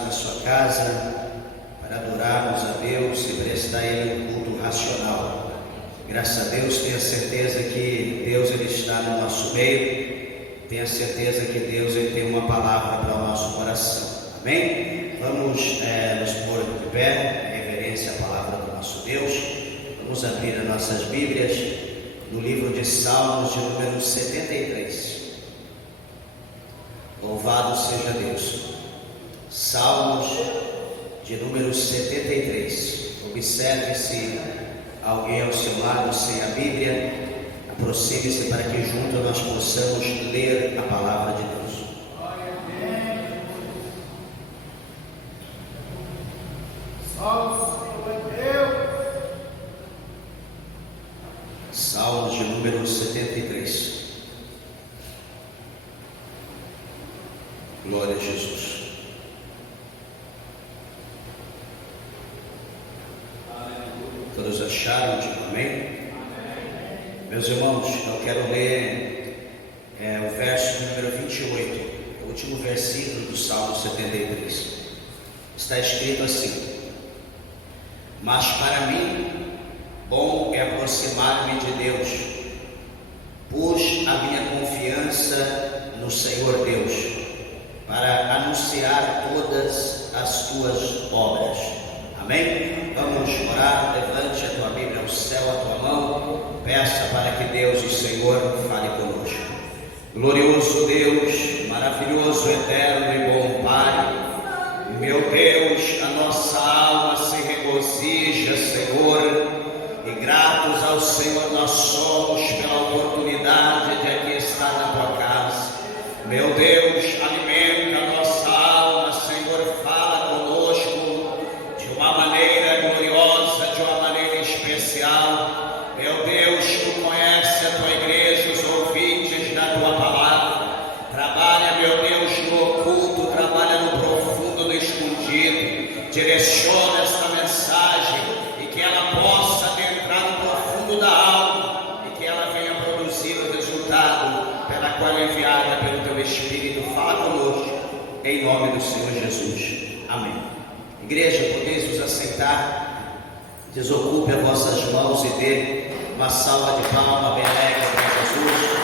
na sua casa para adorarmos a Deus e prestar a Ele um culto racional. Graças a Deus, tenha certeza que Deus ele está no nosso meio, tenha certeza que Deus ele tem uma palavra para o nosso coração. Amém? Vamos nos pôr de pé, em reverência à palavra do nosso Deus. Vamos abrir as nossas Bíblias no livro de Salmos, de número 73. Louvado seja Deus. Salmos de número 73. Observe se alguém ao seu lado sem a Bíblia, aproxime-se para que juntos nós possamos ler a palavra de Deus. Salmos de número 73. Glória a Jesus. Todos acharam? Digo amém? Meus irmãos, eu quero ler o verso número 28, o último versículo do Salmo 73. Está escrito assim: mas para mim, bom é aproximar-me de Deus, pus a minha confiança no Senhor Deus, para anunciar todas as tuas obras. Amém? Vamos orar. Levante a tua Bíblia ao céu, a tua mão, peça para que Deus, o Senhor, fale conosco. Glorioso Deus, maravilhoso, eterno e bom Pai, meu Deus, a nossa alma se regozija, Senhor, e gratos ao Senhor nós somos pela oportunidade de aqui estar na tua casa. Meu Deus, alimenta a nossa alma, Senhor, fala conosco de uma maneira gloriosa, de uma maneira especial. Meu Deus, tu conhece a tua igreja, os ouvintes da tua palavra. Trabalha, meu Deus, no oculto, trabalha no profundo, no escondido. Direciona esta mensagem e que ela possa adentrar no profundo da alma e que ela venha produzir o resultado pela qual é enviada pelo teu Espírito. Fala conosco, em nome do Senhor Jesus. Amém. Igreja, podeis vos assentar. Desocupe as vossas mãos e dê uma salva de palmas bem alegre para Jesus.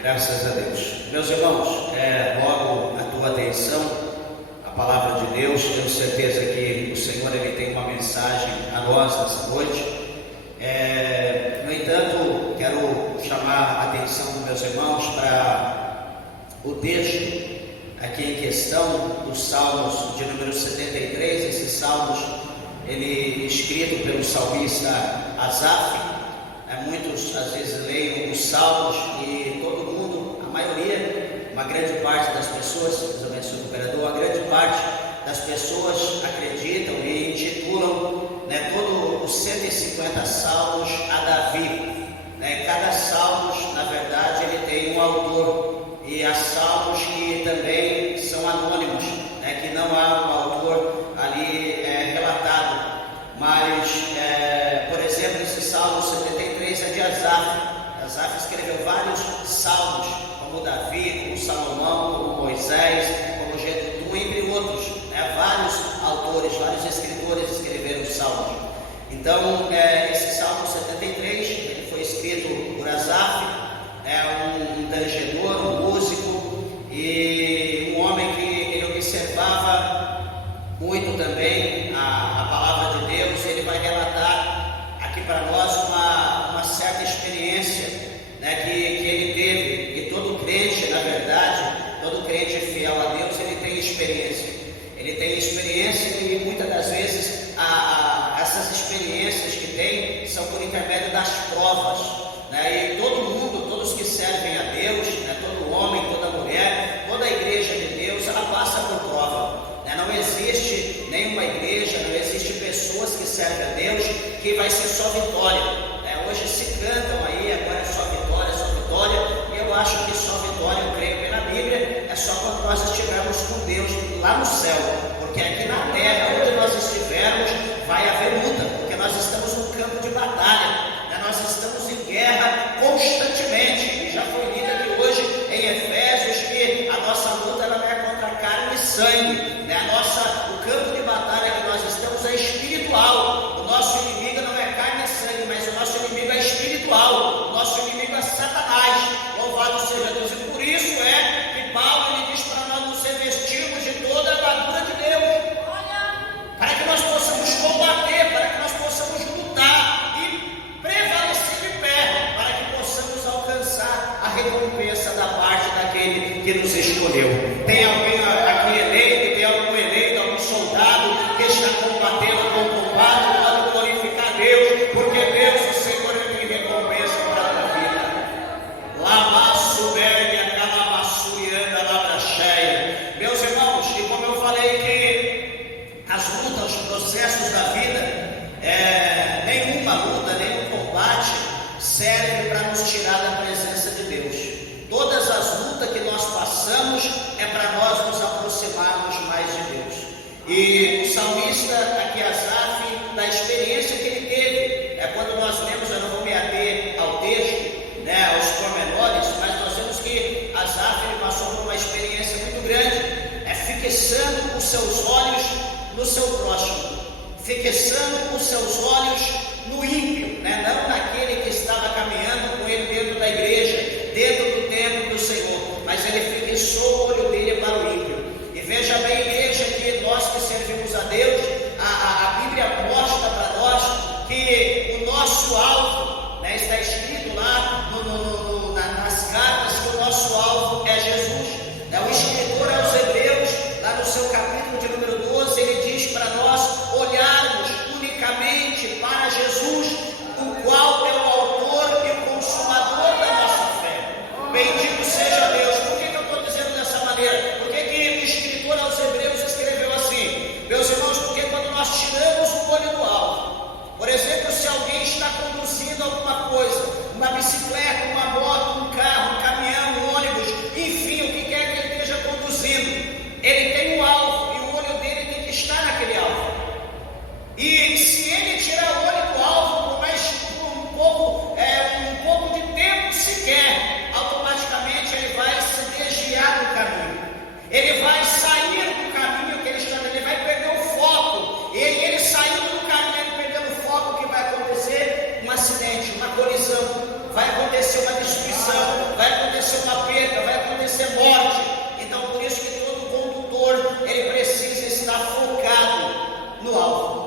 Graças a Deus. Meus irmãos, rogo a tua atenção, a palavra de Deus. Tenho certeza que o Senhor ele tem uma mensagem a nós nessa noite. No entanto, quero chamar a atenção dos meus irmãos para o texto aqui em questão dos Salmos de número 73. Esses Salmos, ele escrito pelo salmista Asaf. Muitos às vezes leem os Salmos e todo mundo, a maioria, uma grande parte das pessoas, mais ou menos o operador, a grande parte das pessoas acreditam e intitulam todos os 150 Salmos a Davi. Cada Salmos, na verdade, ele tem um autor, e há Salmos que também são anônimos, que não há um autor ali relatado. Mas, por exemplo, esse Salmo 73 é de Asaf. Asaf escreveu vários salmos, como Davi, como Salomão, como Moisés, como Jedutum, entre outros. Vários autores, vários escritores escreveram salmos. Então, esse Salmo 73 ele foi escrito por Asaf, um tangedor, um músico e um homem que ele observava muito também a palavra de Deus. Ele vai relatar aqui para nós uma certa experiência que ele teve. E todo crente, na verdade, todo crente fiel a Deus, ele tem experiência. Ele tem experiência e muitas das vezes essas experiências que tem são por intermédio das provas. E todo mundo, todos que servem a Deus, todo homem, toda mulher, toda a igreja de Deus, ela passa por prova. Não existe nenhuma igreja, não existe pessoas que servem a Deus que vai ser só vitória. Hoje se cantam aí, agora é só vitória, e eu acho que só vitória, eu creio pela Bíblia, é só quando nós estivermos com Deus lá no céu, porque aqui na terra, onde nós estivermos, vai haver luta, porque nós estamos no campo de batalha, nós estamos em guerra constantemente, e já recompensa da parte daquele que nos escolheu. Tem alguém aqui eleito, tem algum eleito, algum soldado que está combatendo com o combate, pode glorificar Deus, porque Deus, o Senhor, Ele tem recompensa para a tua vida. Lamaço, Berga, Calamaçu e Anda, Labracheia. Meus irmãos, e como eu falei que as lutas, os processos da vida, nenhuma luta, nenhum combate serve para nos tirar da presença de Deus. Todas as lutas que nós passamos é para nós nos aproximarmos mais de Deus. E o salmista aqui, Asaf, da experiência que ele teve, quando nós lemos, eu não vou me ater ao texto, aos pormenores, mas nós vemos que Asaf ele passou por uma experiência muito grande, fixando os seus olhos no seu próximo, fixando os seus olhos no ímpio, não naquele que estava caminhando com ele dentro da igreja, dentro do templo do Senhor, mas ele fixou o olho dele para o ímpio. E veja bem, igreja, que nós que servimos a Deus, a Bíblia mostra para nós que o nosso alvo, está escrito lá nas cartas que o nosso alvo é Jesus. O escritor aos Hebreus, lá no seu capítulo de número 12, ele diz para nós olharmos unicamente para Jesus, o qual é o autor e o consumador da nossa fé. Bendito seja Deus. Por que eu estou dizendo dessa maneira? Por que o escritor aos Hebreus escreveu assim? Meus irmãos, porque quando nós tiramos o olho do alvo, por exemplo, se alguém está conduzindo alguma coisa, uma bicicleta, uma moto, um carro, um caminhão, um ônibus, enfim, o que quer que ele esteja conduzindo, ele tem um alvo e o olho dele tem que estar naquele alvo. E se ele tirar o olho do alvo por um pouco de tempo sequer, automaticamente ele vai se desviar do caminho. Ele vai sair do caminho que ele está, ele vai perder o foco. Ele saindo do caminho, ele perdendo o foco, o que vai acontecer? Um acidente, uma colisão, vai acontecer uma destruição, vai acontecer uma perda, vai acontecer morte. Então por isso que todo condutor, ele precisa estar focado no alvo.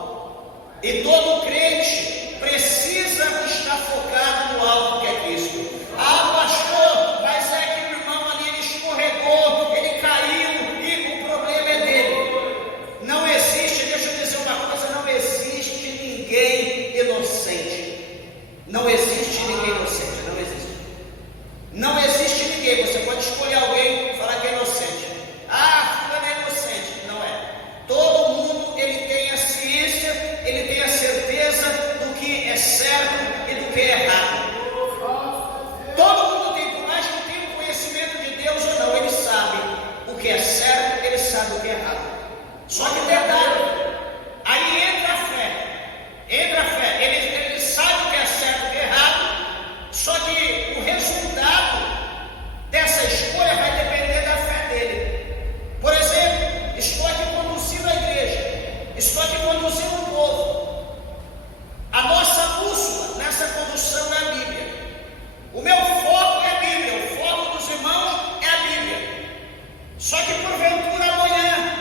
E todo crente precisa estar focado no alvo que é Cristo. Ah, pastor, mas é que o irmão ali ele escorregou, ele caiu e o problema é dele. Não existe, deixa eu dizer uma coisa, não existe ninguém inocente. Não existe ninguém inocente, não existe. Não existe ninguém, você pode escolher alguém e falar que é inocente. Ah, fulano é inocente. Não é. Todo mundo, ele tem a ciência, ele tem a certeza do que é certo e do que é errado. Todo mundo tem, por mais que tenha o conhecimento de Deus ou não, ele sabe o que é certo, ele sabe o que é errado. Só que detalhe, aí entra a fé, ele sabe o que é certo e o que é errado, só que o resultado dessa escolha vai depender da fé dele. Por exemplo, estou aqui conduzindo a igreja, estou aqui conduzindo o povo. A nossa bússola nessa condução é a Bíblia. O meu foco é a Bíblia, o foco dos irmãos é a Bíblia. Só que porventura amanhã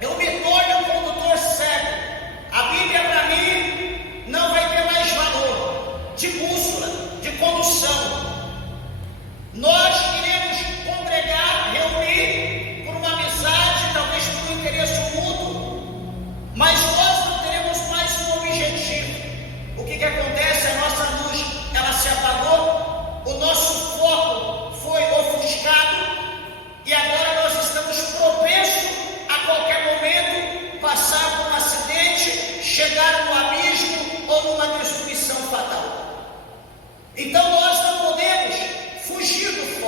eu me torno um condutor cego. A Bíblia para mim não vai ter mais valor de bússola, de condução. Nós iremos congregar, reunir por uma amizade, talvez por um interesse mútuo, mas nós não teremos mais um objetivo. O que acontece? A nossa luz, ela se apagou, o nosso foco foi ofuscado e agora nós estamos propensos a qualquer momento passar por um acidente, chegar no abismo ou numa destruição fatal. Então nós não podemos fugir do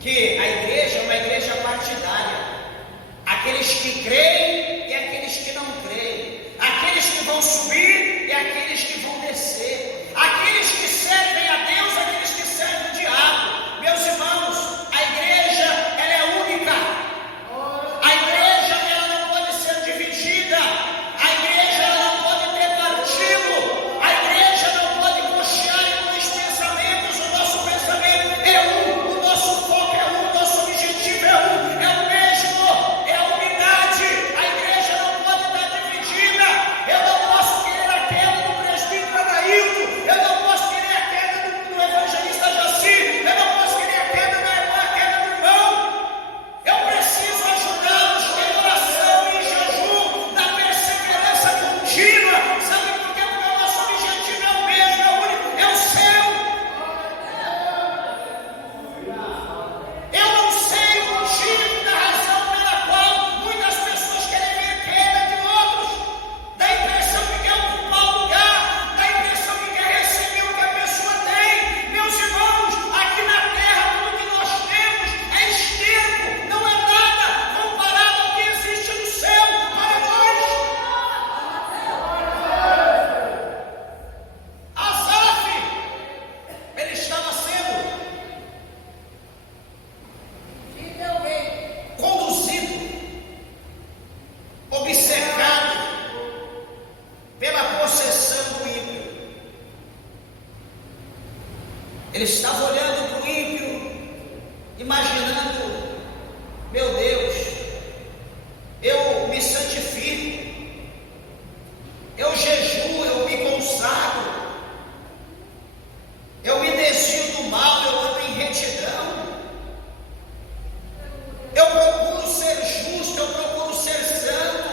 que a igreja é uma igreja partidária. Aqueles que creem e aqueles que não creem. Aqueles que vão subir e aqueles que vão descer. Aqueles que servem a Deus e aqueles que servem o diabo. Meus irmãos, a igreja, ela é única. A igreja, ela não pode ser dividida. A igreja, ela não pode ter partido. A igreja não pode cochear em uns pensamentos. O nosso pensamento é um, o nosso foco é um, o nosso objetivo é um, é o mesmo, é a unidade. A igreja não pode estar dividida. Eu não posso querer a queda do presbítero Adailton, eu não posso querer a queda do evangelista Jaci, eu não posso querer a queda da irmã, a queda do irmão. Eu preciso ajudá-los em oração e em jejum, na perseverança contínua. Sabe por quê? Porque o nosso objetivo é o mesmo, é o único, é o céu. Eu não sei o motivo da razão pela qual muitas pessoas querem ver queda de outros. Dá a impressão que quer ocupar o lugar, dá a impressão que quer receber o que a pessoa tem. Meus irmãos, aqui na terra tudo que nós temos é esterco, não é nada comparado ao que existe no céu para nós. Asaf, ele estava sendo conduzido, obcecado pela possessão do ímpio. Ele estava olhando para o ímpio, imaginando: meu Deus, eu me santifico, eu jejuo, eu me consagro, eu me desvio do mal, eu ando em retidão, eu procuro ser justo, eu procuro ser santo.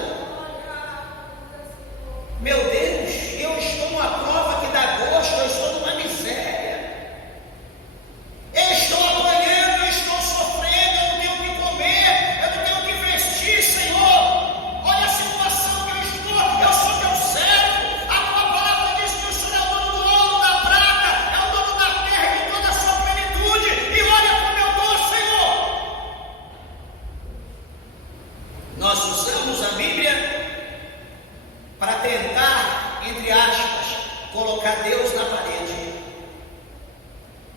Meu Deus, eu estou numa prova que dá gosto, eu estou numa miséria. Eu estou apanhando, eu estou sofrendo, eu não tenho o que comer, eu não tenho o que vestir, Senhor. Olha a situação que eu estou, eu sou teu servo. A tua palavra diz que o Senhor é o dono do ouro, da prata, é o dono da terra e de toda a sua plenitude. E olha como eu estou, Senhor. Nós usamos a Bíblia para tentar, entre aspas, colocar Deus na parede.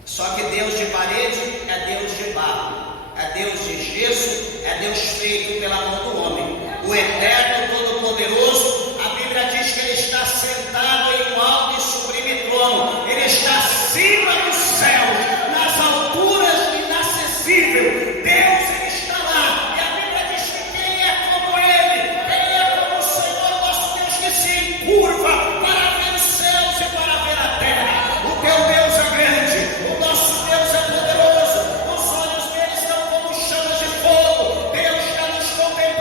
Só que Deus de parede é Deus de barro, é Deus de gesso, é Deus feito pela mão do homem. O eterno, todo-poderoso, a Bíblia diz que Ele está sentado em um alto e sublime trono. Ele está acima dos céus, nas alturas inacessíveis. Deus, Ele está lá. E a Bíblia diz que quem é como Ele, quem é como o Senhor nosso Deus, que se encurva para ver os céus e para ver a terra. O teu Deus é grande, o nosso Deus é poderoso, os olhos dele estão como chamas de fogo. Deus está nos contemplando.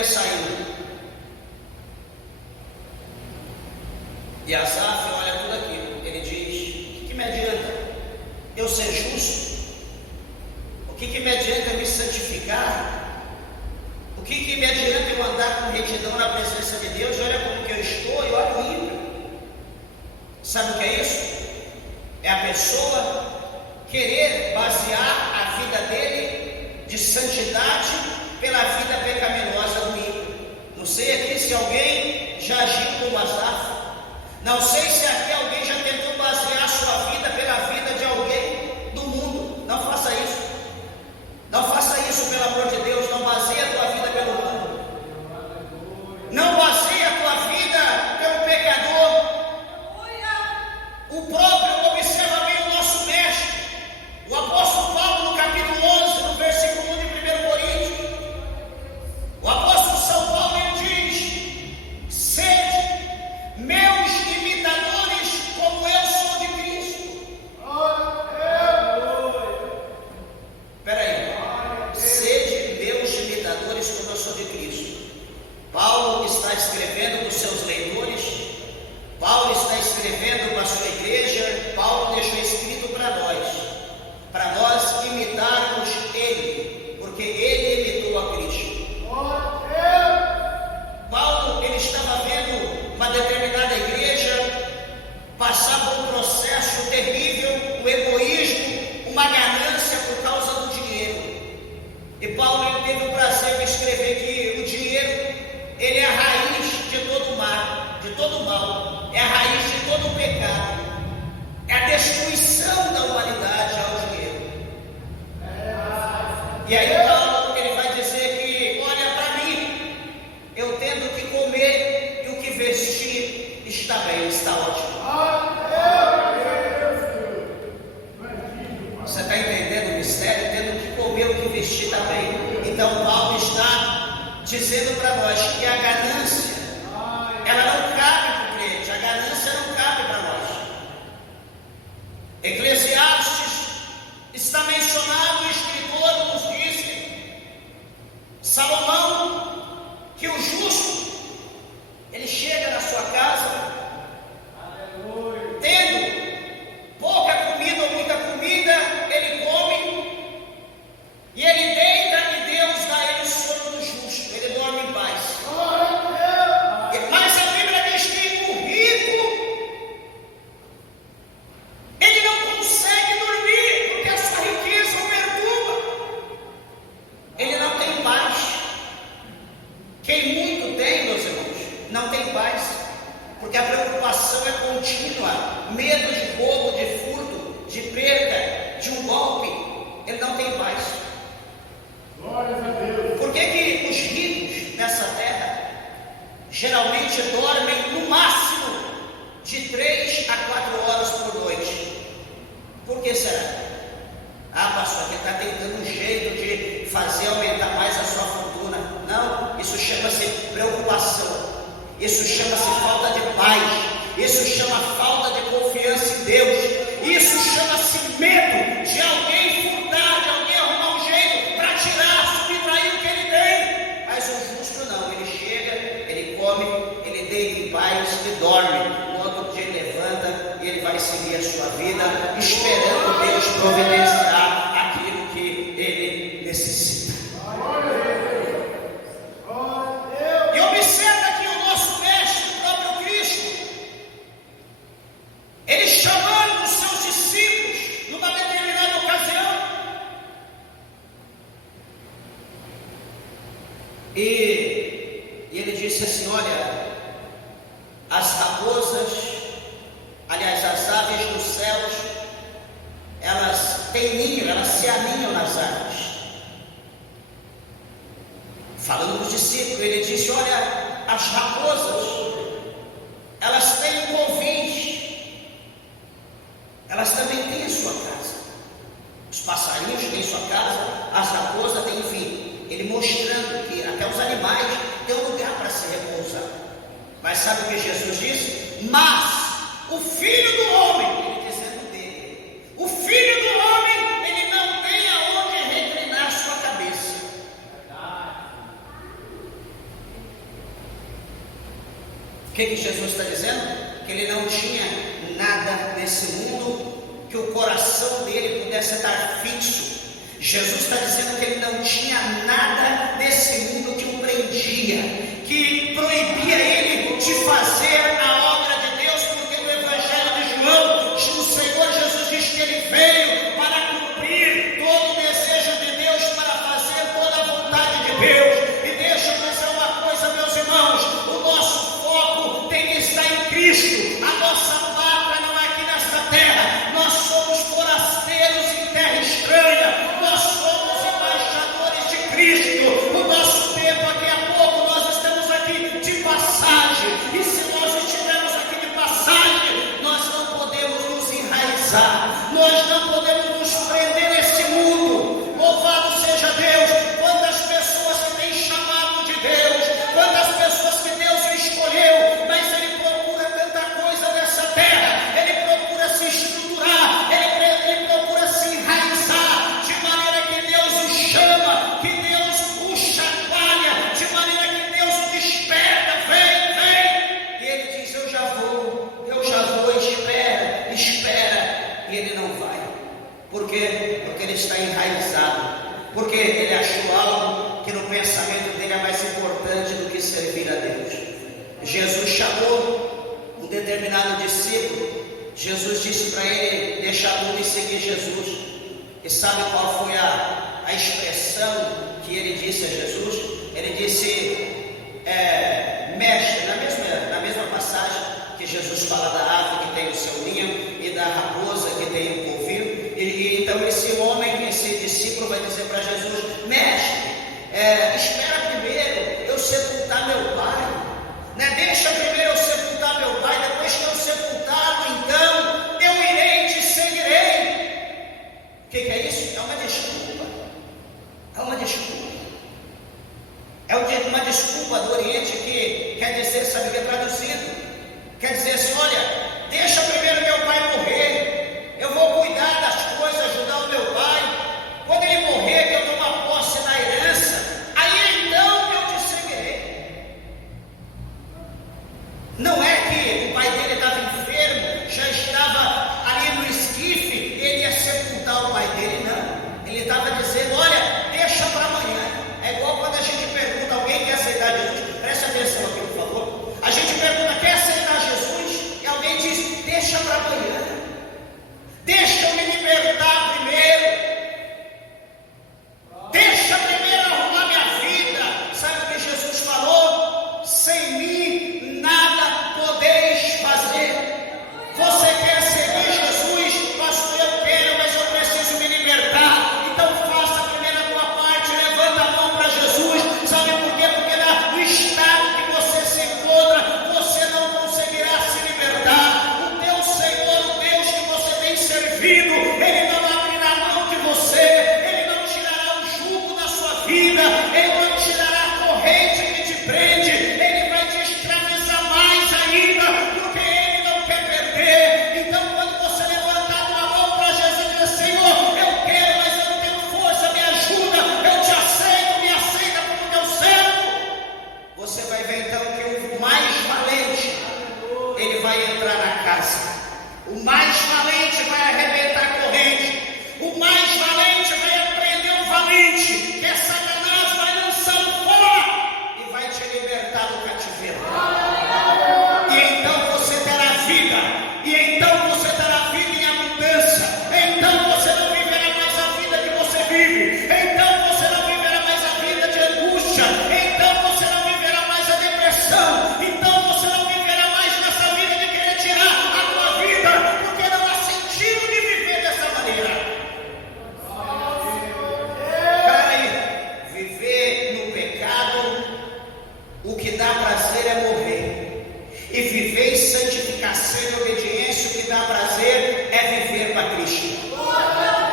poder sair. E Asaf olha tudo aquilo, ele diz: o que me adianta eu ser justo? O que me adianta eu me santificar? O que me adianta eu andar com retidão na presença de Deus? Olha como que eu estou e olha o ímpio. Sabe o que é isso? É a pessoa querer basear a vida dele de santidade pela vida pecaminosa do ímpio. Não sei aqui se alguém já agiu como Asaf. Não sei se aqui alguém já tentou basear a sua vida pela vida de alguém do mundo. Não faça isso. Não faça isso, pelo amor de Deus. Não baseie a tua vida pelo mundo. Não baseie a tua vida pelo pecador. O próprio observa bem o nosso mestre. O apóstolo Paulo, no capítulo 11, no versículo 1 de 1 Coríntios. O apóstolo São Paulo, ele diz: sede meus imitadores, como eu sou de Cristo. Espera aí. Sede meus imitadores, como eu sou de Cristo. Paulo está escrevendo para os seus leitores. Paulo está escrevendo para a sua igreja. Paulo deixou escrito para nós imitarmos ele, porque ele imitou a Cristo. Paulo, ele estava vendo uma determinada igreja passar por um processo terrível, um egoísmo, uma ganância por causa do dinheiro. E Paulo, ele teve o prazer de escrever que o dinheiro, ele é a raiz de todo o mal, é a raiz de todo o pecado, é a destruição da humanidade ao dinheiro. E aí Paulo, ele vai dizer que, olha, para mim, eu tendo que comer e o que vestir está bem, está ótimo. Você está entendendo o mistério? Tendo que comer o que vestir está bem. Então Paulo está dizendo para nós que a ganância, ela não cabe para o crente, a ganância não cabe para nós. Eclesiastes está mencionado, o escritor nos diz, Salomão, que o justo, ele chega na sua casa, tendo pouca comida ou muita comida, ele come, e ele deita e Deus dá a ele o sono do justo, ele dorme em paz. Mas a Bíblia diz que o rico, ele não consegue dormir, porque a sua riqueza o perturba. Ele não tem paz. Quem muito tem, meus irmãos, não tem paz, porque a preocupação é contínua, medo de roubo, de furto, de perda, de um golpe. Ele não tem paz. Glórias a Deus. Por que os ricos nessa terra geralmente dormem no máximo de 3 a 4 horas por noite? Por que será? Ah, pastor, aqui está tentando um jeito de fazer aumentar mais a sua fortuna. Não, isso chama-se preocupação, isso chama-se falta de paz, isso chama falta de confiança em Deus, isso chama-se medo de alguém furtar, de alguém arrumar um jeito para tirar, subtrair o que ele tem. Mas o justo não, ele chega, ele come, ele deita em paz e dorme. No outro dia ele levanta e ele vai seguir a sua vida, esperando Deus providenciar aquilo que ele necessita. E observa que o nosso mestre, o próprio Cristo, ele chamando os seus discípulos numa determinada ocasião, e ele disse assim: olha, as raposas, aliás, as aves dos céus, elas têm ninho, elas se aninham nas árvores. Falando dos discípulos, ele disse: olha, as raposas, elas têm covis, elas também têm a sua casa. Os passarinhos têm sua casa, as raposas têm, enfim, ele mostrando que até os animais têm um lugar para se repousar. Mas sabe o que Jesus disse? Mas o Filho do Homem, ele dizendo dele, o Filho do Homem, ele não tem aonde reclinar sua cabeça. que Jesus está dizendo? Que ele não tinha nada nesse mundo que o coração dele pudesse estar fixo. Jesus está dizendo que ele não tinha nada nesse mundo que o prendia, que proibia ele de fazer a obra de Deus, porque no Evangelho de João, o Senhor Jesus diz que ele veio para cumprir todo o desejo de Deus, para fazer toda a vontade de Deus. E deixa eu dizer uma coisa, meus irmãos, o nosso foco tem que estar em Cristo. A nossa pátria não é aqui nesta terra, nós somos forasteiros em terra estranha, nós somos embaixadores de Cristo. O nosso tempo, daqui a pouco, nós estamos aqui de passagem, e se nós estivermos aqui de passagem, nós não podemos nos enraizar, nós não podemos nos prender nesse mundo. Louvado seja Deus! Quantas pessoas que têm chamado de Deus, quantas pessoas que Deus escolheu, mas ele procura tanta coisa nessa terra, ele procura se estruturar, ele procura se enraizar, de maneira que Deus o chama, que Deus o chacoalha, de maneira que Deus o desperta, vem, e ele diz, eu já vou, espera, e ele não vai. Por quê? Porque ele está enraizado, porque ele achou algo que no pensamento dele é mais importante do que servir a Deus. Jesus chamou um determinado discípulo, Jesus disse para ele deixar tudo e seguir Jesus. E sabe qual foi a expressão que ele disse a Jesus? Ele disse, mestre, na mesma passagem que Jesus fala da árvore que tem o seu ninho e da raposa que tem o covil. E então esse discípulo vai dizer para Jesus, mestre, espera primeiro eu sepultar meu pai, né? Deixa primeiro eu sepultar meu pai, depois que eu sepultado, então eu irei e te seguirei. O que é isso? É uma desculpa, é uma desculpa do Oriente, que quer dizer, sabe o que é traduzido? Quer dizer assim, olha, deixa primeiro meu pai morrer, eu vou cuidar das coisas, ajudar o meu pai, quando ele morrer, que eu tomar posse da herança, aí então eu te seguirei. Não é que o pai dele estava enfermo, já estava ali no esquife, e ele ia sepultar o pai dele, não. Ele estava dizendo, olha, deixa para amanhã. É igual quando a gente pergunta, alguém quer aceitar Jesus? Preste atenção aqui, por favor. A gente pergunta, quer aceitar Jesus? E alguém diz, deixa para amanhã. Deixa eu me libertar primeiro. Deixa primeiro arrumar minha vida. Sabe o que Jesus falou? Sem mim nada podeis fazer. Você quer seguir Jesus? Pastor, eu quero, mas eu preciso me libertar. Então faça primeiro a tua parte, levanta a mão para Jesus. Sabe por quê? Porque no estado que você se encontra, você não conseguirá se libertar. O teu Senhor, o Deus que você tem servido, ele não abrirá mão de você, ele não tirará o jugo da sua vida, ele não tirará a corrente que te prende, ele vai te escravizar mais ainda, porque ele não quer perder. Então, quando você levantar a tua mão para Jesus e dizer, Senhor, eu quero, mas eu não tenho força, me ajuda, eu te aceito, me aceita como teu servo, você vai ver então que o mais valente, ele vai entrar na casa. O mais valente vai arrebentar a corrente. O mais valente vai aprender o valente, que é Satanás, vai lançá-lo fora e vai te libertar do cativeiro. E então você terá vida. E então você terá vida em abundância. Então você não viverá mais a vida que você vive. Então você não viverá mais a vida de angústia. Então você não viverá mais a depressão. Então você não viverá mais nessa vida de querer tirar a tua vida, porque não há sentido de viver dessa maneira. Peraí, viver no pecado, o que dá prazer é morrer. E viver em santificação e obediência, o que dá prazer é viver para Cristo.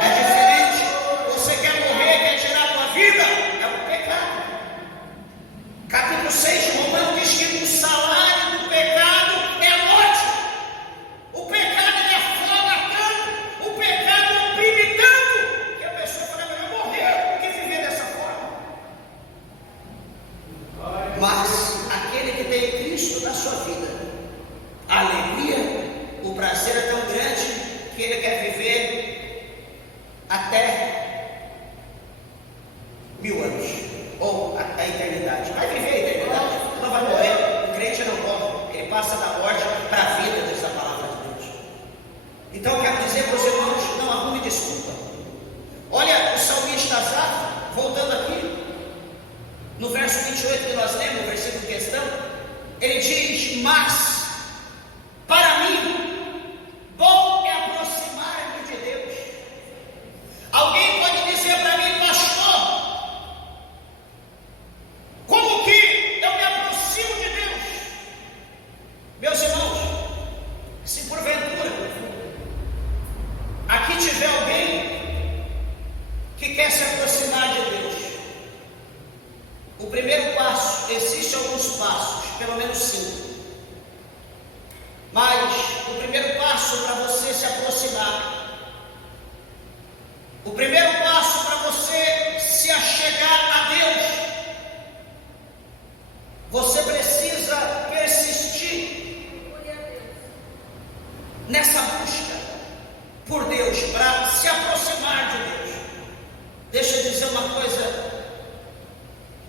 É diferente. Você quer morrer, quer tirar a tua vida, é o pecado. Capítulo 6 de Romanos diz que o salário do pecado é a morte. O pecado ele afoga tanto, o pecado oprime tanto, que a pessoa fala, melhor morrer do que viver dessa forma. Mas aquele que tem Cristo na sua vida, até 1000 anos, ou a eternidade. Vai viver a eternidade, não vai morrer. O crente não morre, ele passa da morte para a vida, diz a palavra de Deus. Então eu quero dizer para os irmãos, não arrume desculpa. Olha o salmista Asaf, voltando aqui, no verso 28 que nós lemos, o versículo em questão, ele diz: mas para mim bom é aproximar-me de Deus. Alguém pode dizer para mim: pastor, como que eu me aproximo de Deus? Meus irmãos, se porventura aqui tiver alguém que quer se aproximar de Deus, o primeiro passo, existem alguns passos, pelo menos 5, mas o primeiro passo para você se aproximar, o primeiro passo para você se achegar a Deus, você precisa persistir nessa busca por Deus, para se aproximar de Deus. Deixa eu dizer uma coisa: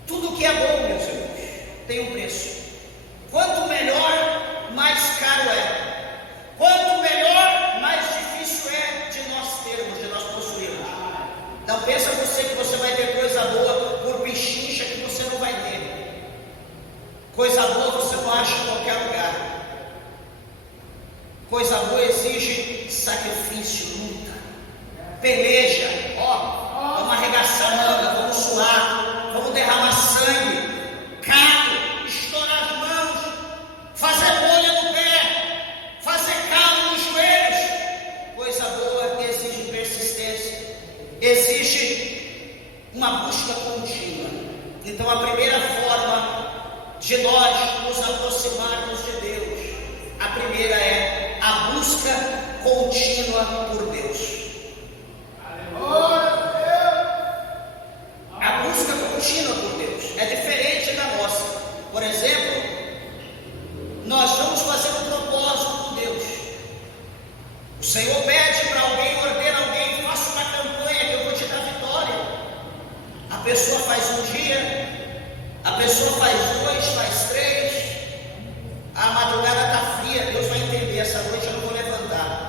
tudo que é bom, meus irmãos, tem um preço. Quanto melhor, mais caro é. Quanto melhor, mais difícil é de nós termos, de nós possuirmos. Não pensa você que você vai ter coisa boa por pechincha, que você não vai ter. Coisa boa você não acha em qualquer lugar. Coisa boa exige sacrifício, luta, peleja. Vamos arregaçar a manga, vamos suar, vamos derramar sangue, calo, estourar as mãos, fazer bolha no pé, fazer calo nos joelhos. Coisa boa exige persistência, exige uma busca contínua. Então a primeira forma de nós nos aproximarmos de Deus, a primeira é a busca contínua por Deus. A busca contínua por Deus é diferente da nossa. Por exemplo, nós vamos fazer um propósito com Deus. O Senhor pede para alguém, ordena alguém: faça uma campanha que eu vou te dar vitória. A pessoa faz um dia, a pessoa faz 2, faz 3. A madrugada está fria, Deus vai entender: essa noite eu não vou levantar.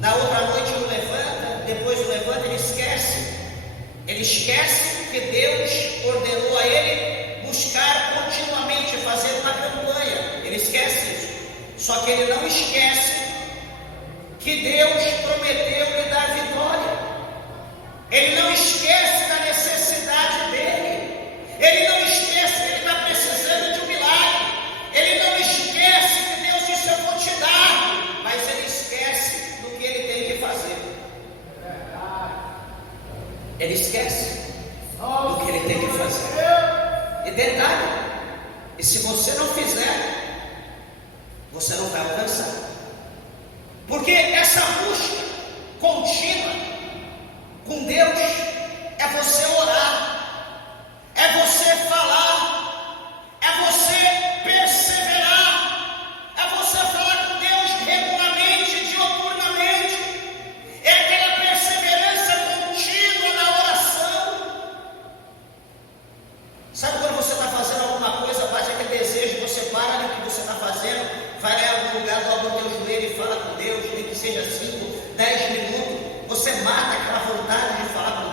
Na outra noite não levanta, depois do levanta ele esquece. Ele esquece que Deus ordenou a ele buscar continuamente, fazer uma campanha. Ele esquece isso. Só que ele não esquece que Deus prometeu lhe dar vitória. Ele não esquece da necessidade dele. Ele não esquece que ele está precisando de um milagre. Ele não esquece que Deus disse: eu vou te dar. Mas ele esquece do que ele tem que fazer. Ele esquece do que ele tem que fazer. E detalhe: e se você não fizer, você não vai alcançar. Porque essa busca contínua com Deus é você orar, é você falar, é você perseverar, é você falar com Deus regularmente, dioturnamente. É aquela perseverança contínua na oração. Sabe quando você está fazendo alguma coisa, bate aquele desejo, você para no que você está fazendo, vai em algum lugar, dobra o teu joelho e fala com Deus, nem que seja 5, 10 minutos, você mata aquela vontade de falar com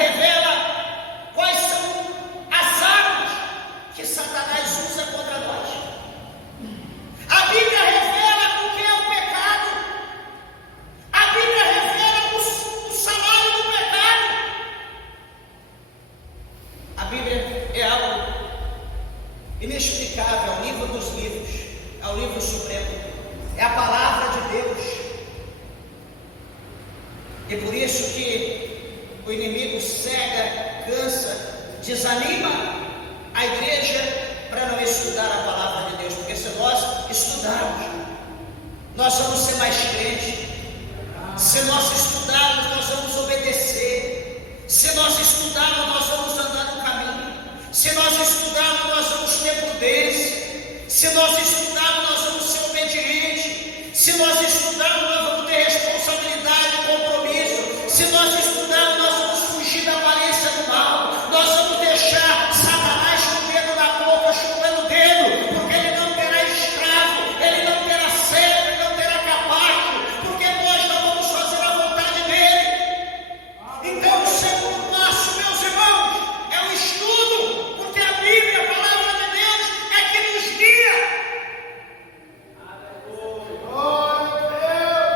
revela quais são as armas que Satanás usa contra nós. A Bíblia revela o que é o pecado. A Bíblia revela o salário do pecado. A Bíblia é algo inexplicável, é o livro dos livros, é o livro supremo, é a palavra de Deus. E por isso que o inimigo cega, cansa, desanima a igreja para não estudar a palavra de Deus, porque se nós estudarmos, nós vamos ser mais crentes. Se nós estudarmos, nós vamos obedecer. Se nós estudarmos, nós vamos andar no caminho. Se nós estudarmos, nós vamos ter prudência. Se nós estudarmos, nós vamos ser obedientes. Se nós estudarmos, nós vamos ter responsabilidade e compromisso. Se nós estudarmos, nós vamos fugir da aparência do mal. Nós vamos deixar Satanás com o dedo na boca, chupando o dedo, porque ele não terá escravo, ele não terá servo, ele não terá capacho, porque nós não vamos fazer a vontade dele. Então, o segundo passo, meus irmãos, é o estudo, porque a Bíblia, a palavra de Deus, é que nos guia.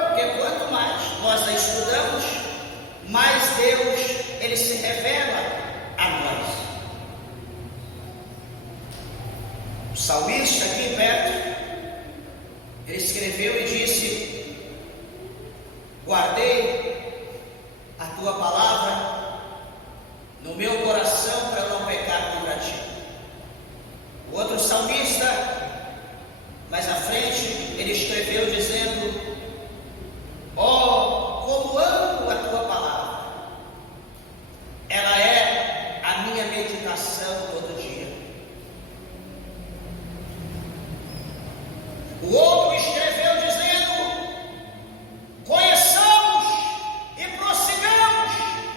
Porque quanto mais nós a estudamos, mais Deus, ele se revela a nós. O salmista aqui perto, ele escreveu e disse: guardei a tua palavra no meu coração para não pecar contra ti. O outro salmista, mais à frente, ele escreveu dizendo: oh, como amo a tua palavra, ela é a minha meditação todo dia. O outro escreveu dizendo: conheçamos e prossigamos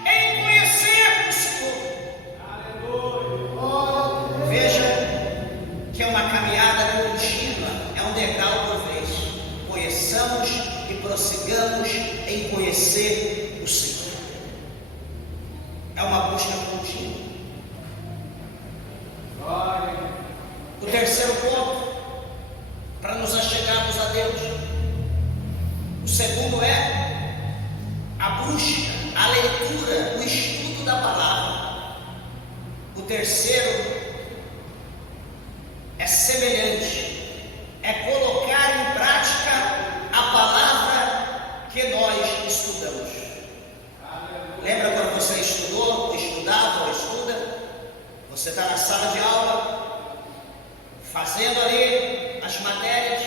em conhecer o Senhor. Veja que é uma caminhada contínua, é um degrau por vez. Conheçamos e prossigamos em conhecer o Senhor. É uma busca contínua. O terceiro ponto, para nos achegarmos a Deus. O segundo é a busca, a leitura, o estudo da palavra. O terceiro é semelhante, é colocar em prática a palavra que nós estudamos. Lembra quando você estudou, estudava ou estuda? Você está na sala de aula, fazendo ali as matérias,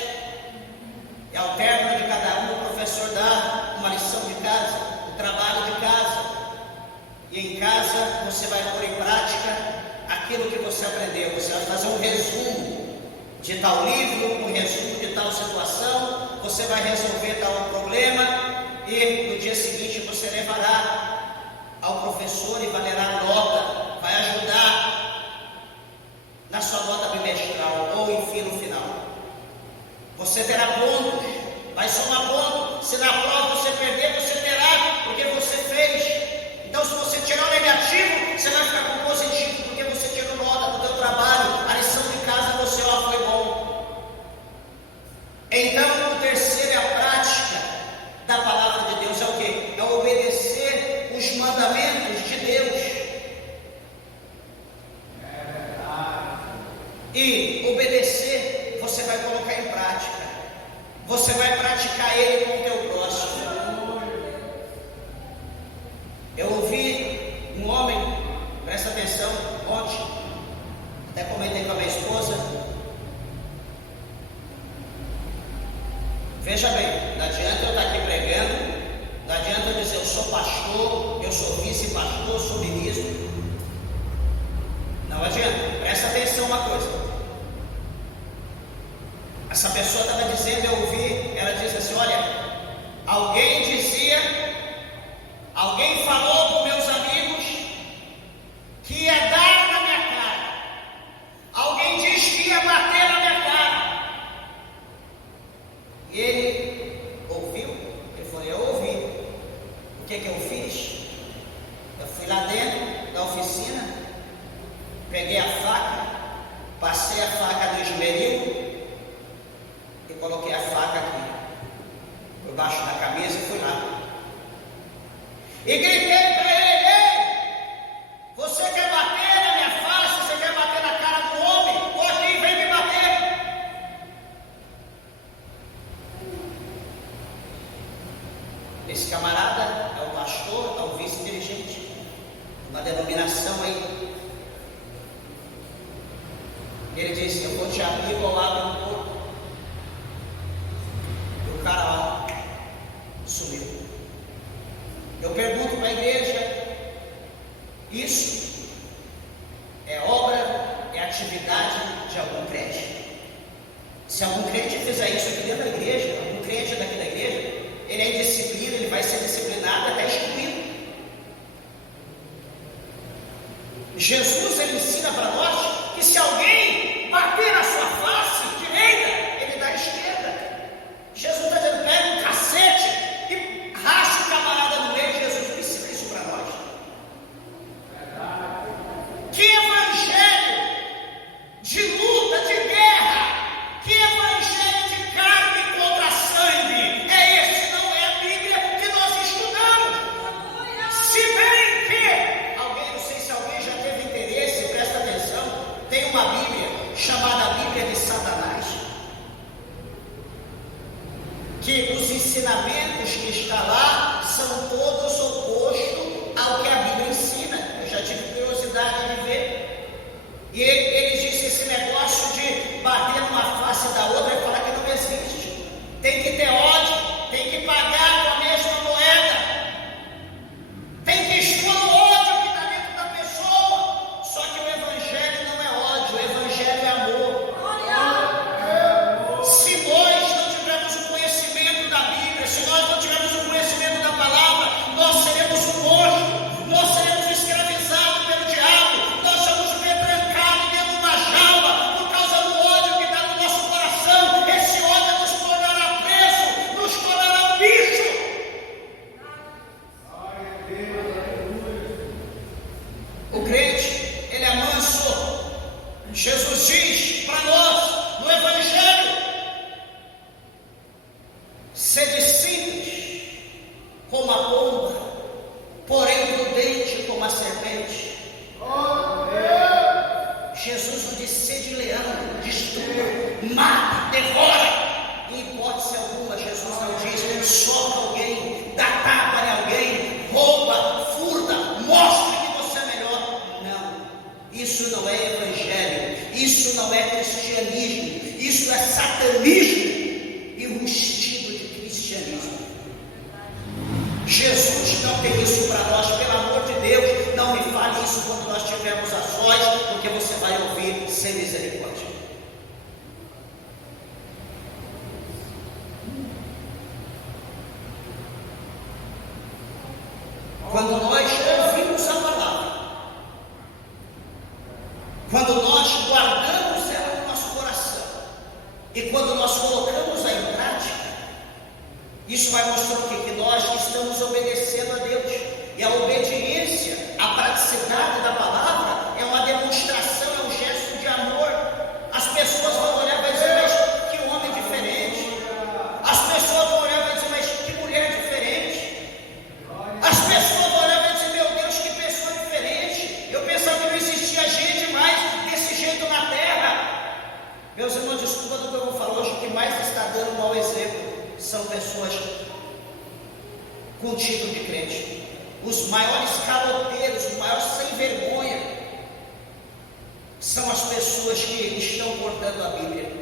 e ao término de cada um, o professor dá uma lição de casa, um trabalho de casa, e em casa você vai pôr em prática aquilo que você aprendeu. Você vai fazer um resumo de tal livro, um resumo de tal situação, você vai resolver tal problema, e no dia seguinte você levará ao professor e valerá nota, vai ajudar na sua nota bimestral ou enfim no final. Você terá pontos, vai somar pontos. Se na prova você perder, você terá, porque você fez. Então, se você tirar o negativo, você vai ficar com positivo, porque você tirou nota do teu trabalho, a lição de casa você foi bom. Então, o terceiro é a prática da palavra de Deus. É o quê? É obedecer os mandamentos de Deus. E obedecer, você vai colocar em prática. Você vai praticar ele com o teu próximo. Eu ouvi um homem, presta atenção, ontem, até comentei com a minha esposa. Veja bem, não adianta eu estar aqui pregando, não adianta eu dizer eu sou pastor, eu sou vice-pastor, eu sou ministro. Não adianta, presta atenção uma coisa. Essa pessoa estava dizendo, eu ouvi, ela disse assim: olha, alguém falou com meus amigos que ia dar na minha cara. Alguém disse que ia bater na minha cara. E ele ouviu, ele falou: eu ouvi. O que eu fiz? oficina, peguei a faca, passei a faca no esmeril e coloquei a faca aqui, por baixo da camisa e fui lá. E gritei para ele: ei, você quer bater na minha face? Você quer bater na cara do homem? Estou aqui, vem me bater. Esse camarada é o pastor, é o vice-dirigente, uma denominação aí. Ele disse: eu vou te abrir igual abre no corpo. E o cara lá sumiu. Eu pergunto para a igreja: isso é obra, é atividade de algum crente? Se algum crente fizer isso aqui dentro da igreja, algum crente daqui da igreja, ele é indisciplina, ele vai ser disciplinado até excluído. Jesus, ele ensina para nós que se alguém bater na sua face direita, ele dá a esquerda. Jesus está dizendo: pega um cacete e racha o camarada no meio. Jesus ensina isso para nós. Que evangelho de luta, de guerra, que evangelho de carne contra sangue é esse? Não é a Bíblia que nós estudamos. Se bem que alguém, não sei se alguém já teve interesse, presta atenção, tem uma Bíblia chamada Bíblia de Satanás, que os ensinamentos que está lá são todos opostos ao que a Bíblia ensina. Eu já tive curiosidade de ver. E ele disse: esse negócio de bater numa face da outra, ele fala que não existe. Tem que ter ódio, tem que pagar com a mesma moeda, tem que expor o ódio que está dentro da pessoa. Só que o evangelho não é ódio, o evangelho é amor. Se nós não tivermos o conhecimento da Bíblia, se nós não tivermos o conhecimento da palavra, nós seremos mortos, nós seremos escravizados pelo diabo, nós vamos ver trancados dentro de uma jaula por causa do ódio que está no nosso coração. Esse ódio nos tornará preso, nos tornará um bicho. O crente, ele é manso. Jesus diz para nós no Evangelho: sede simples como a pomba, porém prudente como a serpente. Jesus não diz: sede leão, destrua, mata, devora. Em hipótese alguma, Jesus não diz: soca alguém, dá tapa em alguém, rouba, furta, mostra que você é melhor. Não, isso não é evangelho, isso não é cristianismo, isso é satanismo e um estilo de cristianismo. Jesus não tem isso para nós, pelo amor de Deus, não me fale isso quando nós estivermos a sós, porque você vai ouvir sem misericórdia. Quando nós ouvimos a palavra, quando nós guardamos ela no nosso coração e quando nós colocamos ela em prática, isso vai mostrar o quê? Que nós estamos obedecendo a Deus. E a obediência, a praticidade da palavra é uma demonstração, é um gesto de amor. As pessoas vão olhar e vão dizer: mas que homem diferente. As pessoas vão olhar e vão dizer: mas que mulher diferente. As pessoas vão olhar e vão dizer: meu Deus, que pessoa diferente. Eu pensava que não existia gente mais desse jeito na terra. Meus irmãos, desculpa do que eu vou falar hoje, o que mais está dando mau exemplo são pessoas com título de crente. Os maiores caloteiros, os maiores sem vergonha, são as pessoas que estão cortando a Bíblia.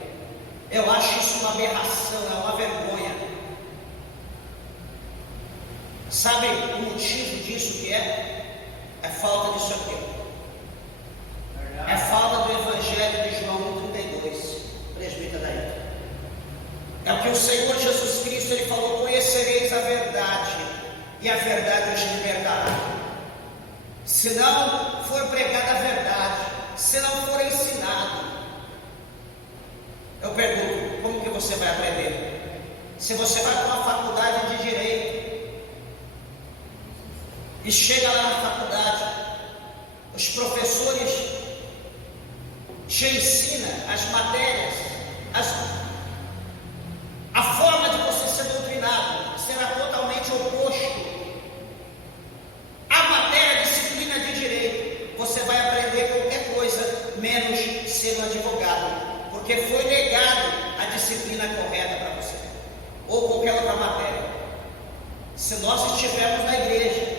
Eu acho isso uma aberração, é uma vergonha. Sabe o motivo disso que é? É falta disso aqui. É falta do Evangelho de João 1,32. Presbítero daí. É o que o Senhor Jesus Cristo, ele falou: conhecereis a verdade, e a verdade os libertará. Se não for pregada a verdade, se não for ensinado, eu pergunto: como que você vai aprender? Se você vai para uma faculdade de Direito e chega lá na faculdade te ensina as matérias, a forma de você ser doutrinado será totalmente oposto à matéria disciplina de direito. Você vai aprender qualquer coisa menos ser um advogado, porque foi negado a disciplina correta para você, ou qualquer outra matéria. Se nós estivermos na igreja,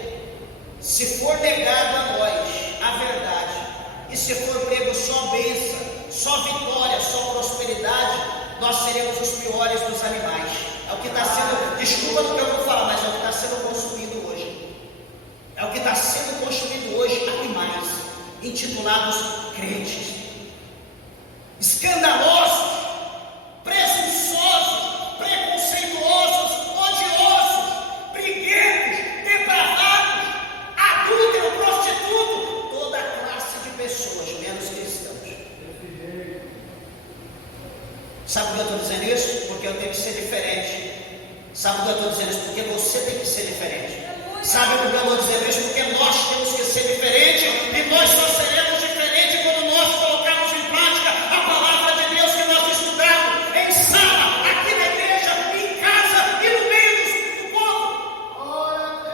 se for negado a nós a verdade, e se for prego só bênção, só vitória, só prosperidade, nós seremos os piores dos animais. É o que está sendo, desculpa do que eu vou falar, mas é o que está sendo construído hoje. É o que está sendo construído hoje, animais, intitulados crentes. Escandalosos, presunçosos, preconceituosos, odiosos, briguentos, depravados, adúltero, prostituto, toda classe de pessoas, menos cristãos. Sabe por que eu estou dizendo isso? Porque eu tenho que ser diferente. Sabe por que eu estou dizendo isso? Porque você tem que ser diferente. Sabe por que eu estou dizendo isso? Porque nós temos que ser diferente, e nós só seremos diferentes quando nós colocarmos em prática a palavra de Deus que nós estudamos em sala, aqui na igreja, em casa e no meio do povo.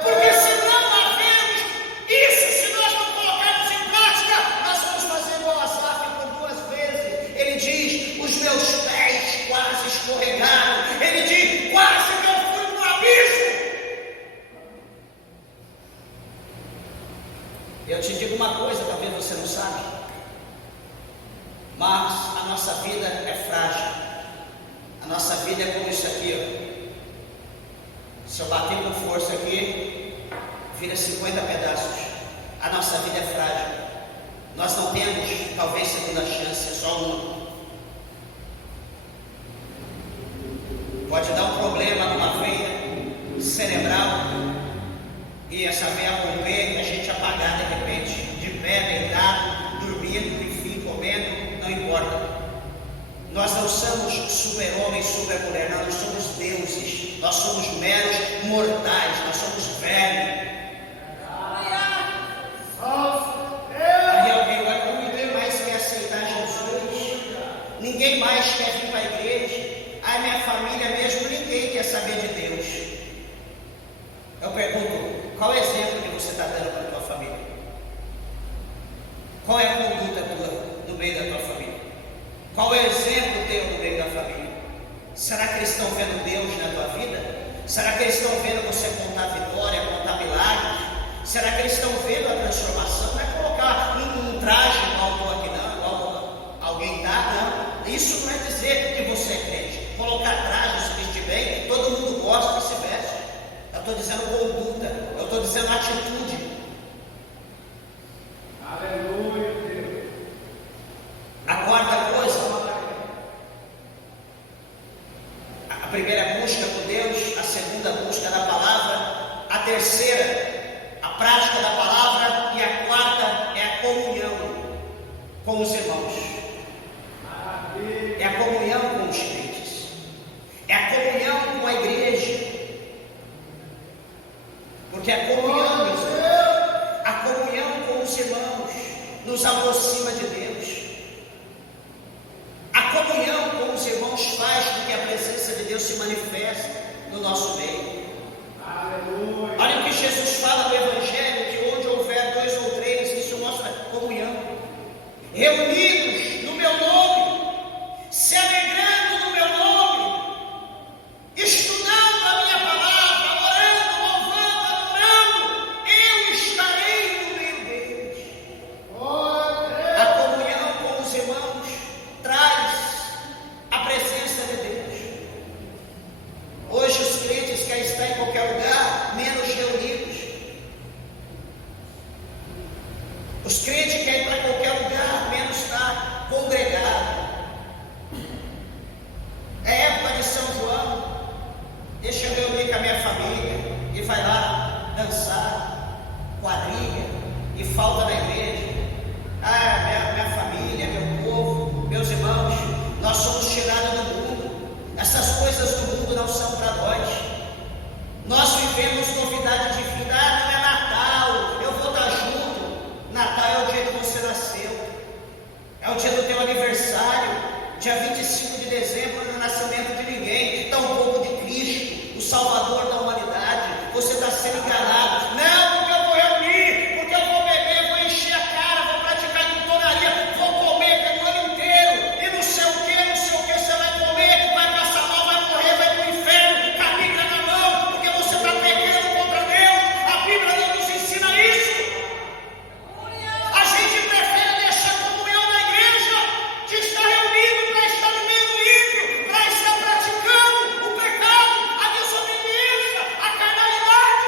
Porque se não havermos isso, se nós não colocarmos em prática, nós vamos fazer igual a Asaf por 2 vezes. Ele diz: os meus pés quase escorregaram. Ele diz: quase que eu fui no abismo. Eu te digo uma coisa, talvez você não sabe, mas a nossa vida é frágil. A nossa vida é como isso aqui, ó. Se eu bater com força aqui, vira 50 pedaços. A nossa vida é frágil. Nós não temos, talvez, segunda chance, é só uma. Pode dar um problema numa veia cerebral e essa veia romper e a gente apagar de repente, de pé, deitado, dormindo, enfim, comendo, não importa. Nós não somos super-homem, super-mulher, nós somos deuses, nós somos meros mortais, nós somos vermes. Aí alguém vai como ninguém mais quer aceitar Jesus, ninguém mais quer vir para a igreja. A minha família mesmo, ninguém quer saber de Deus. Eu pergunto, qual é o exemplo que você está dando para a tua família? Qual é a conduta tua no meio da tua família? Qual é o exemplo teu no meio da família? Será que eles estão vendo Deus na tua vida? Será que eles estão vendo você contar vitória, contar milagres? Será que eles estão vendo a transformação? Não é colocar um traje igual eu estou aqui não, igual alguém está, não. Isso não é dizer que você é crente. Colocar traje, se vestir bem, todo mundo gosta e se veste. Eu estou dizendo conduta, eu estou dizendo atitude. Aleluia, Deus. A quarta coisa, a primeira é busca por Deus, a segunda busca da palavra, a terceira, a prática da palavra, e a quarta é a comunhão com os irmãos. É a comunhão com os crentes, é a comunhão com a igreja, porque a comunhão, meus irmãos, a comunhão com os irmãos nos aproxima de Deus. A comunhão com os irmãos faz com que a presença de Deus se manifeste no nosso meio. Aleluia. Olha o que Jesus fala no Evangelho, que onde houver 2 ou 3, isso mostra comunhão. Reunidos no meu nome, se alegrando no meu nome, estudando a minha palavra, orando, louvando, adorando, eu estarei no meio deles. A comunhão com os irmãos traz a presença de Deus. Hoje os crentes querem estar em qualquer lugar, menos reunidos. Os crentes querem ir para qualquer lugar, menos estar congregado. É época de São João, deixa eu reunir com a minha família, e vai lá dançar, quadrilha, e falta na igreja. Minha família, meu povo, meus irmãos, nós somos tirados do mundo. Essas coisas do mundo não são para nós. Nós vivemos novidade de vida. Não é Natal, eu vou estar junto. Natal é o dia que você nasceu, é o dia do teu aniversário. aniversário, dia 25 de dezembro, no nascimento de ninguém, de tão pouco de Cristo, o Salvador da humanidade. Você está sendo enganado. Não, porque eu vou reunir, porque eu vou beber, vou encher a cara, vou praticar glutonaria, vou comer o ano inteiro, e não sei o que você vai comer, vai passar mal, vai morrer, vai para o inferno, com a Bíblia na mão, porque você está pecando contra Deus. A Bíblia não nos ensina isso. A gente prefere deixar a comunhão na igreja, de estar reunido para estar no meio do ímpio, para estar praticando o pecado, a desobediência, a carnalidade.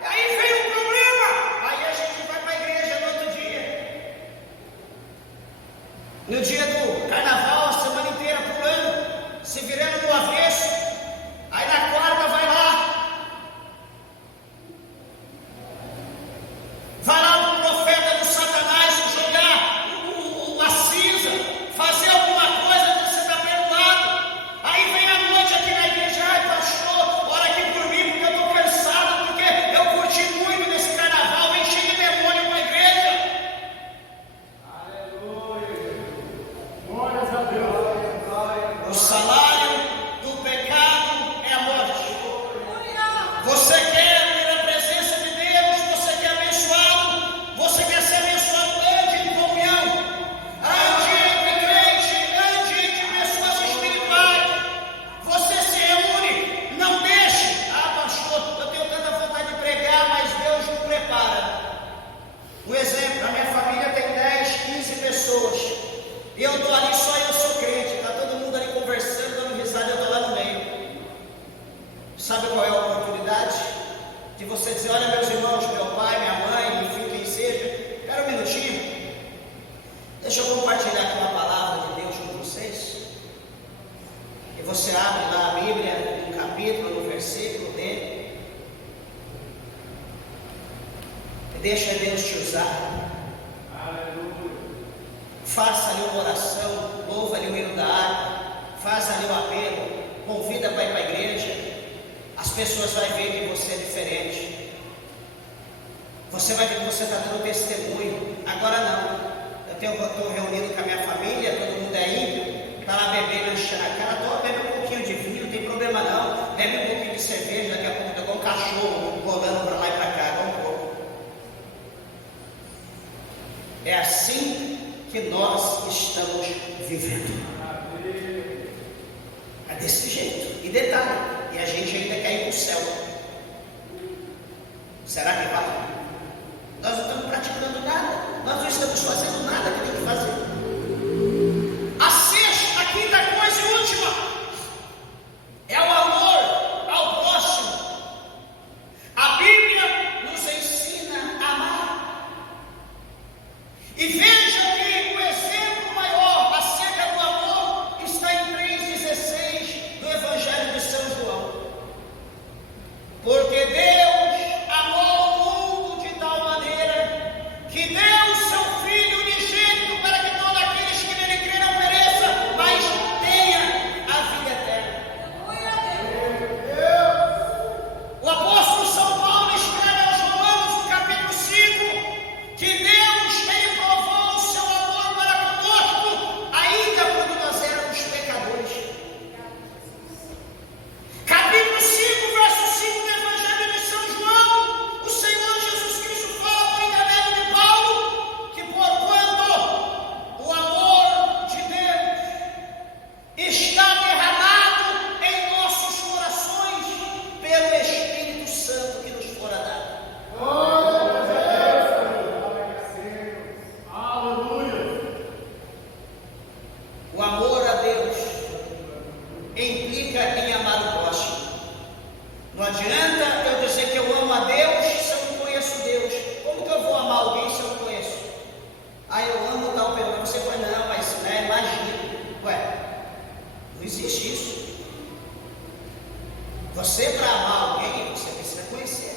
E aí vem o problema. Aí a gente vai para a igreja no outro dia. No dia do carnaval, a semana inteira pulando, se virando no avesso. Aí na quarta vai lá. Vai lá no profeta do Satanás jogar a cinza, fazer alguma coisa para você estar perdoado. Aí vem a noite aqui na igreja, ai pastor, ora aqui por mim, porque eu estou cansado, porque eu curti muito nesse carnaval, vem cheio de demônio para a igreja. Aleluia. Glórias a Deus. O salário do pecado é a morte. Você quer ter a presença de Deus, você quer abençoado, você quer ser abençoado, ande em comunhão, ande entre crente, ande entre pessoas espirituais. Você se reúne, não deixe. Ah, pastor, eu tenho tanta vontade de pregar, mas Deus não prepara. Um exemplo, a minha família tem 10, 15 pessoas, e eu estou ali, só eu sou crente, está todo mundo ali conversando, dando risada, eu estou lá no meio. Sabe qual é a oportunidade? De você dizer, olha meus irmãos, meu pai, minha mãe, enfim, quem seja, espera um minutinho, deixa eu compartilhar aqui uma palavra de Deus com vocês. E você abre lá a Bíblia, no capítulo, no versículo dele, e deixa Deus te usar. Aleluia. Faça ali uma oração, louva ali o hino da harpa, faz ali o apelo, convida para ir para a igreja. As pessoas vão ver que você é diferente. Você vai ver que você está dando testemunho. Agora não. Eu estou reunido com a minha família, todo mundo aí, está lá bebendo, enchendo a cara, bebe um pouquinho de vinho, não tem problema não. Bebe um pouquinho de cerveja, daqui a pouco está igual um cachorro rolando para lá e para cá, igual um pouco. É assim que nós estamos vivendo. É desse jeito. E detalhe, e a gente ainda quer ir para o céu. Será que vai? Nós não estamos praticando nada, nós não estamos fazendo nada que tem que fazer. A sexta, a quinta coisa e última é o amor ao próximo. A Bíblia nos ensina a amar. E veja que o exemplo maior acerca do amor está em 3,16 do Evangelho de São João. Porque Deus amou o mundo de tal maneira que deu seu Filho unigênito para que todos aqueles que nele crêem não pereçam, mas tenha a vida eterna. O apóstolo São Paulo escreve aos Romanos, no capítulo 5, que Deus, ele provou o seu amor para conosco, ainda quando nós éramos pecadores. Capítulo 5, verso 5 do Evangelho de São João, o Senhor Jesus Cristo fala por intermédio de Paulo, que porquanto o amor de Deus está derramado em nossos corações pelo Espírito Santo que nos fora dado. Glórias a Deus. Aleluia. O amor a Deus implica em amar o próximo. Não adianta eu dizer que eu amo a Deus se eu não conheço Deus. Como que eu vou amar alguém se eu não conheço? Ah, eu amo tal pessoa. Você fala, não, mas imagina. Ué, não existe isso. Você, para amar alguém, você precisa conhecer.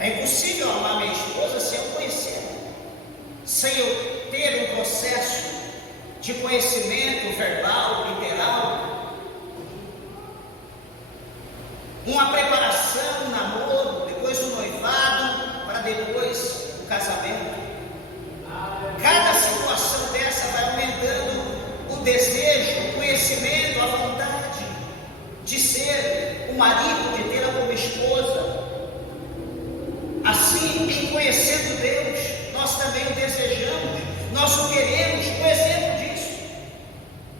É impossível amar minha esposa sem eu conhecer, sem eu ter um processo de conhecimento verbal, literal, uma preparação, um namoro, depois o noivado, para depois o casamento. Cada situação Nós não queremos, um exemplo disso,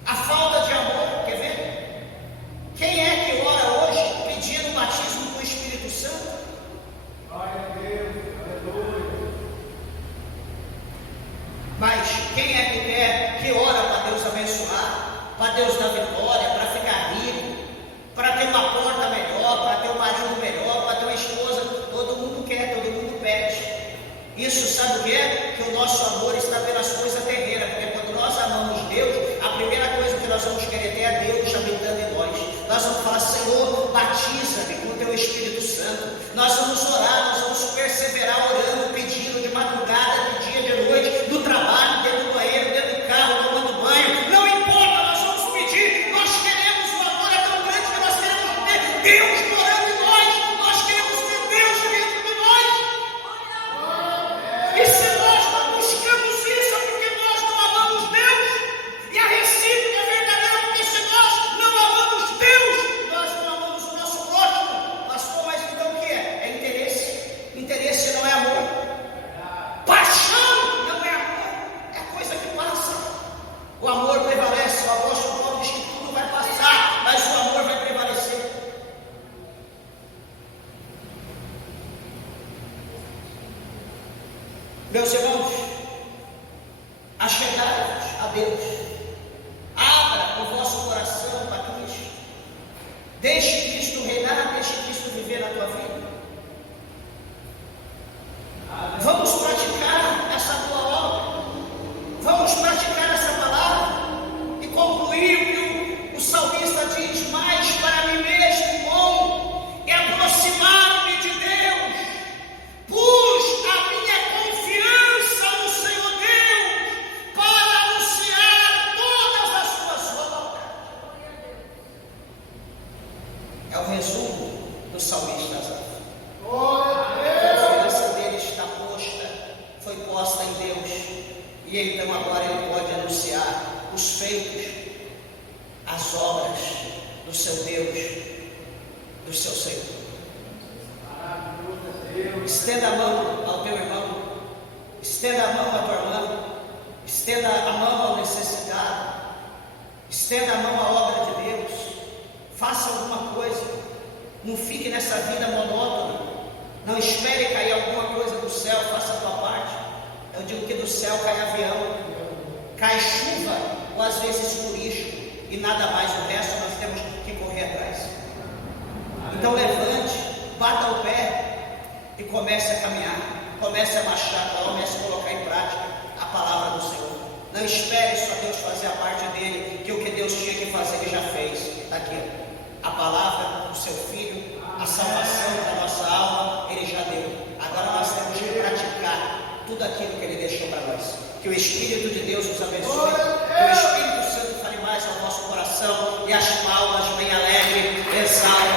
a falta de amor. Quer ver? Quem é que ora hoje pedindo o batismo com o Espírito Santo? Glória a Deus, aleluia. Mas quem é que quer, que ora para Deus abençoar, para Deus dar vitória, para ficar rico, para ter uma porta melhor, para ter um marido melhor, para ter uma esposa? Todo mundo quer, todo mundo pede. Isso sabe o que é? Que o nosso amor está pelas coisas terrenas, porque quando nós amamos Deus, a primeira coisa que nós vamos querer ter é Deus habitando em nós. Nós vamos falar: Senhor, batiza-me com o teu Espírito Santo. Nós vamos orar, nós vamos perseverar orando, pedindo de madrugada, de dia, de noite, no trabalho, dentro do banheiro, dentro do carro, tomando banho. Não importa, nós vamos pedir. Nós queremos, o amor é tão grande que nós queremos ter Deus morando em nós. Nós queremos ter Deus dentro de nós. E se nós não buscamos isso, é porque nós não amamos Deus. E a recíproca é verdadeira, porque se nós não amamos Deus, nós não amamos o nosso próximo. Pastor, mas então o que é? É interesse. Interesse não é amor. Paixão não é amor. É coisa que passa. O amor prevalece. O apóstolo Paulo diz que tudo vai passar, mas o amor vai prevalecer. Meus irmãos, achegai-vos a Deus. Abra o vosso coração para Cristo. Deixe Cristo reinar, deixe Cristo viver na tua vida. Vamos praticar essa boa obra. Vamos praticar essa palavra. E concluir o que o salmista diz: mais para mim mesmo bom é aproximar-me de Deus. Pus a minha confiança no Senhor Deus para anunciar todas as suas obras. É o resumo do salmista Asaf. A confiança dele está posta, foi posta em Deus. E então agora ele pode anunciar os feitos, as obras do seu Deus, do seu Senhor. Estenda a mão ao teu irmão, estenda a mão à tua irmã, estenda a mão ao necessitado, estenda a mão à obra de Deus. Faça alguma coisa, não fique nessa vida monótona, não espere cair alguma coisa do céu, faça a tua parte. Eu digo que do céu cai avião, cai chuva, ou às vezes turismo, e nada mais. O resto nós temos que correr atrás. Então levante, bata o pé e comece a caminhar, comece a marchar, comece a colocar em prática a palavra do Senhor. Não espere só Deus fazer a parte dele, que o que Deus tinha que fazer ele já fez. Está aqui, a palavra do seu filho, a salvação da nossa alma, ele já deu. Agora nós temos que praticar tudo aquilo que ele deixou para nós. Que o Espírito de Deus nos abençoe, que o Espírito Santo fale mais ao nosso coração, e as palmas bem alegres exaltem